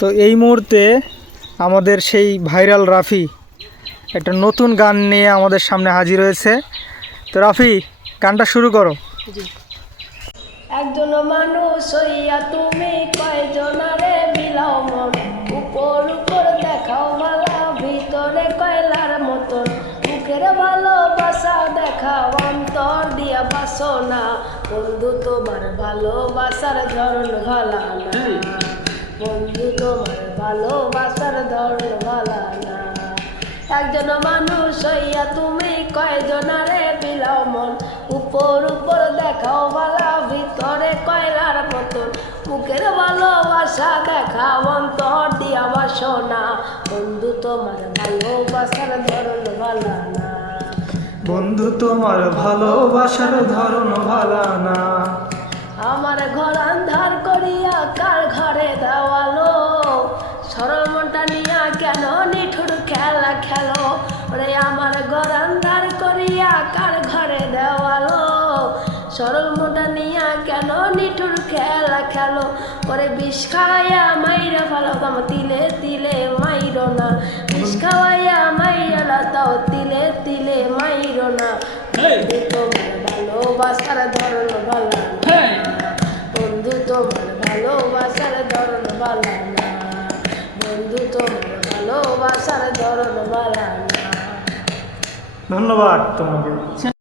তো এই মুহূর্তে আমাদের সেই ভাইরাল রাফি একটা নতুন গান নিয়ে আমাদের সামনে হাজির হয়েছে। তো রাফি, গানটা শুরু করো। একজন মানুষ হইয়া তুমি কয়জনারে বিলাও মন, উপর উপর দেখাও মালা, ভিতরে কয়লার মতন, মুখের ভালোবাসা দেখাও, অন্তর দিয়া বাসনা। বন্ধু তোমার ভালোবাসার ধরন ভালা না, বন্ধু তোমার ভালোবাসার ধরন ভালা না। একজন মানুষ হইয়া তুমি কয়জনারে বিলাও মন, উপর উপর দেখাও ভালা, ভিতরে কয়লার মতন, মুখের ভালোবাসা দেখাও, অন্তর দিয়া বাসনা। বন্ধু তোমার ভালোবাসার ধরন ভালা না, বন্ধু তোমার ভালোবাসার ধরন ভালা না। আমার ঘর আন্ধার করিয়া কার ঘরে দেওয়ালো, সরল মনটা নিয়া কেন নিঠুর খেলা খেলো। ওরে আমার ঘর আন্ধার করিয়া কার ঘরে দেওয়ালো, সরল মনটা নিয়া কেন নিঠুর খেলা খেলো। ওরে বিষ খাওয়াইয়া মাইরা ভালো কাম তিলে তিলে মাইরো না, বিষ খাওয়াইয়া মাইরা তাও তিলে তিলে মাইরো না। বন্ধু তোমার ভালোবাসার ধরন ভালা না, বন্ধু তোমার ভালোবাসার ধরন ভালা না, বন্ধু তোমার ভালোবাসার ধরন ভালা না। ধন্যবাদ তোমাকে।